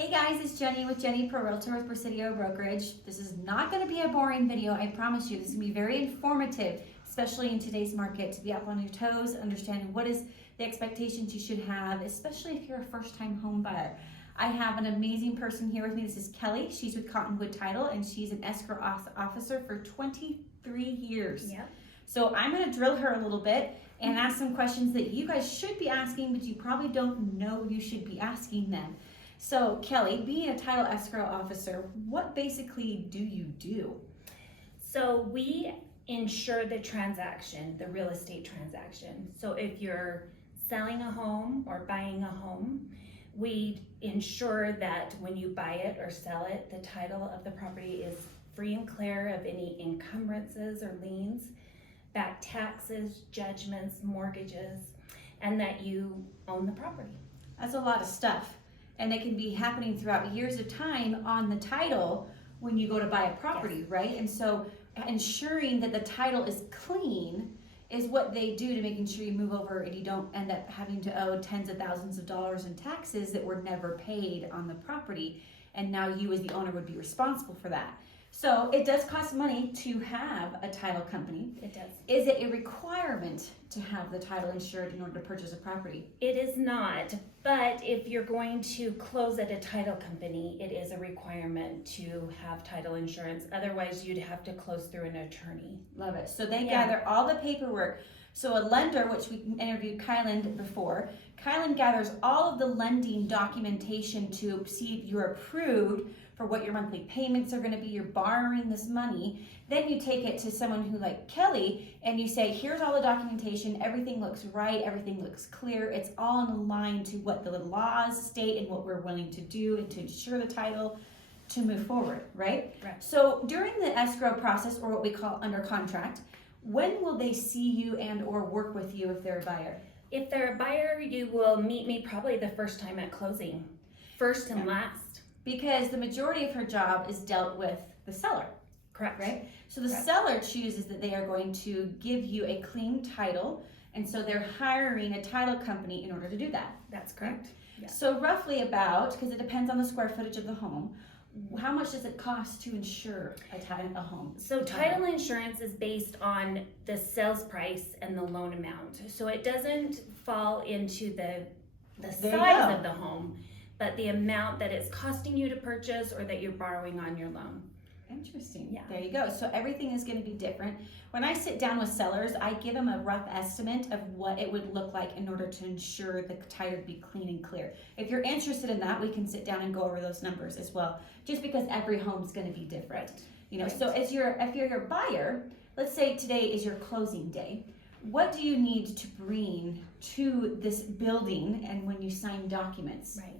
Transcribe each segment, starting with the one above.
Hey guys, it's Jenny with JennyProRealtor with Presidio Brokerage. This is not going to be a boring video, I promise you. This is going to be very informative, especially in today's market, to be up on your toes, understanding what is the expectations you should have, especially if you're a first-time home buyer. I have an amazing person here with me. This is Kelly. She's with Cottonwood Title, and she's an escrow officer for 23 years. Yep. So I'm going to drill her a little bit and ask some questions that you guys should be asking, but you probably don't know you should be asking them. So Kelly, being a title escrow officer, what basically do you do? So we insure the transaction, the real estate transaction. So if you're selling a home or buying a home, we ensure that when you buy it or sell it, the title of the property is free and clear of any encumbrances or liens, back taxes, judgments, mortgages, and that you own the property. That's a lot of stuff. And it can be happening throughout years of time on the title when you go to buy a property, Yes. right? And so ensuring that the title is clean is what they do to making sure you move over and you don't end up having to owe tens of thousands of dollars in taxes that were never paid on the property. And now you as the owner would be responsible for that. So it does cost money to have a title company. It does. Is it a requirement to have the title insured in order to purchase a property? It is not, but if you're going to close at a title company, it is a requirement to have title insurance. Otherwise, you'd have to close through an attorney. Love it. So they Yeah. gather all the paperwork. So a lender, which we interviewed Kylan before, Kylan gathers all of the lending documentation to see if you're approved for what your monthly payments are going to be. You're borrowing this money. Then you take it to someone who, like Kelly, and you say, here's all the documentation. Everything looks right. Everything looks clear. It's all in line to what the laws state and what we're willing to do and to insure the title to move forward, right? Right. So during the escrow process, or what we call under contract, when will they see you and or work with you if they're a buyer? If they're a buyer, you will meet me probably the first time at closing, first and last. Because the majority of her job is dealt with the seller, Correct. right? So the Correct. seller chooses that they are going to give you a clean title, and so they're hiring a title company in order to do that. That's correct. Yeah. So roughly about, because it depends on the square footage of the home, how much does it cost to insure a home? So title insurance is based on the sales price and the loan amount. So it doesn't fall into the There you size go. of the home, but the amount that it's costing you to purchase or that you're borrowing on your loan. Interesting. Yeah. There you go. So everything is going to be different. When I sit down with sellers, I give them a rough estimate of what it would look like in order to ensure the title to be clean and clear. If you're interested in that, we can sit down and go over those numbers as well, just because every home is going to be different. You know, Right. so if you're your buyer, let's say today is your closing day. What do you need to bring to this building and when you sign documents? Right.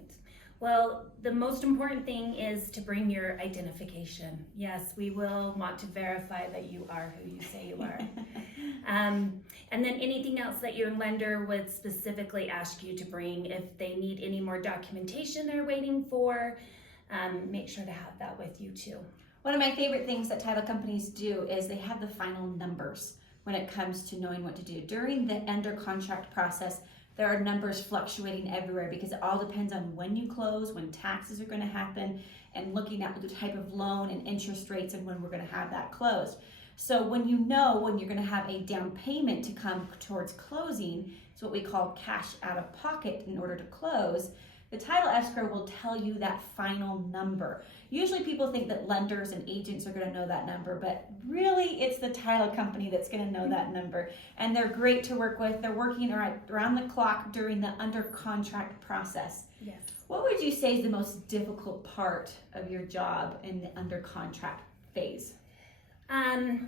Well, the most important thing is to bring your identification. Yes, we will want to verify that you are who you say you are. And then anything else that your lender would specifically ask you to bring. If they need any more documentation they're waiting for, make sure to have that with you too. One of my favorite things that title companies do is they have the final numbers when it comes to knowing what to do. During the under contract process, there are numbers fluctuating everywhere because it all depends on when you close, when taxes are going to happen, and looking at the type of loan and interest rates and when we're going to have that closed. So when you know when you're going to have a down payment to come towards closing, it's what we call cash out of pocket in order to close, the title escrow will tell you that final number. Usually people think that lenders and agents are going to know that number, but really it's the title company that's going to know that number. And they're great to work with. They're working around the clock during the under contract process. Yes. What would you say is the most difficult part of your job in the under contract phase? I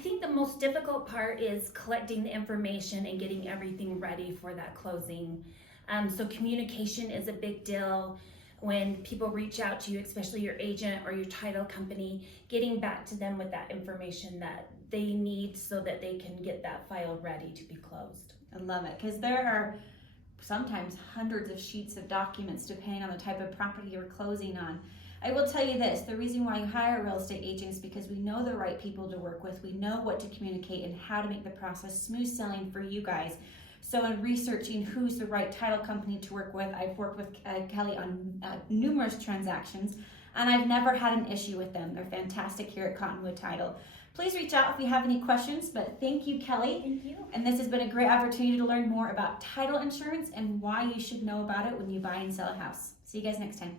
think the most difficult part is collecting the information and getting everything ready for that closing. So communication is a big deal. When people reach out to you, especially your agent or your title company, getting back to them with that information that they need so that they can get that file ready to be closed. I love it, because there are sometimes hundreds of sheets of documents depending on the type of property you're closing on. I will tell you this, the reason why you hire a real estate agent is because we know the right people to work with. We know what to communicate and how to make the process smooth sailing for you guys. So in researching who's the right title company to work with, I've worked with Kelly on numerous transactions, and I've never had an issue with them. They're fantastic here at Cottonwood Title. Please reach out if you have any questions, but thank you, Kelly. Thank you. And this has been a great opportunity to learn more about title insurance and why you should know about it when you buy and sell a house. See you guys next time.